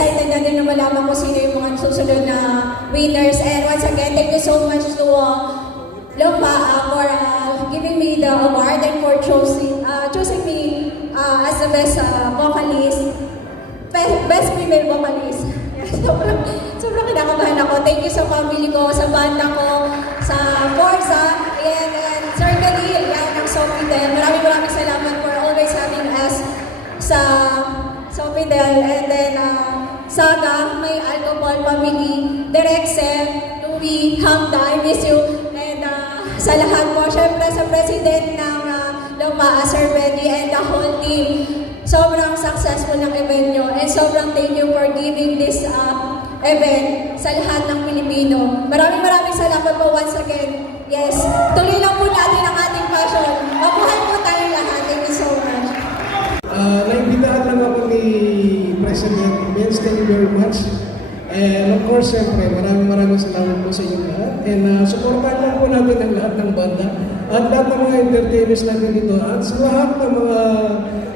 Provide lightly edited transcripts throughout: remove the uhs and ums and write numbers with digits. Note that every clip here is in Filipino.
excited na din na malaman ko sino yung mga susunod na winners. And once again, thank you so much to Lopa for giving me the award and for choosing me as the best vocalist, best female vocalist. Yeah, sobrang kinakabahan ako. Thank you sa family ko, sa banda ko, sa Forza, and Sir Galil, yan ng Sofitel. Maraming salamat for always having us sa Sofitel. And then, Saga, may Alcohol family, Direk Sef, Louie, Hamda, I miss you. And sa lahat po, syempre sa president ng Loma, Sir Benny, and the whole team. Sobrang successful ng event nyo, and sobrang thank you for giving this event sa lahat ng Pilipino. Maraming salamat po once again. Yes, tuloy lang po natin ang ating passion. Mabuhay po tayo lahat. Thank you so much. Naimbitahan lang ako ni President Vince. Thank you very much. And of course, siyempre, maraming salamat po sa inyo lahat. And supportan lang po natin ang lahat ng banda at lahat ng mga entertainers natin dito at sa lahat ng mga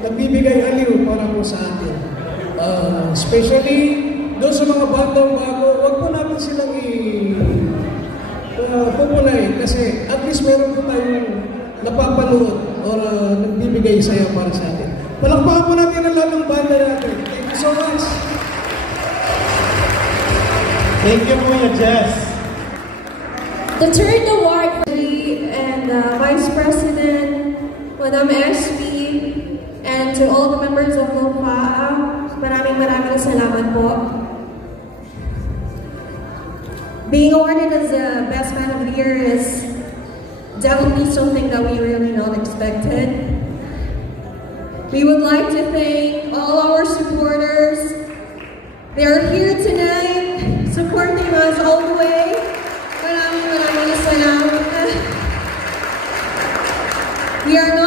nagbibigay aliw para po sa atin. Especially doon sa mga bandang bago, wag po natin silang pupunayin kasi at least meron po tayong napapanood or nagbibigay saya para sa atin. Palakpakan po natin ang lahat ng banda natin. Thank you so much. Thank you, Kuya Jess. The third award for me and Vice President, Madam SP, and to all the members of LOPA, maraming salamat po. Being awarded as the Best Band of the Year is definitely something that we really not expected. We would like to thank all our supporters. They are here tonight, supporting us all the way. Maraming salamat. We are not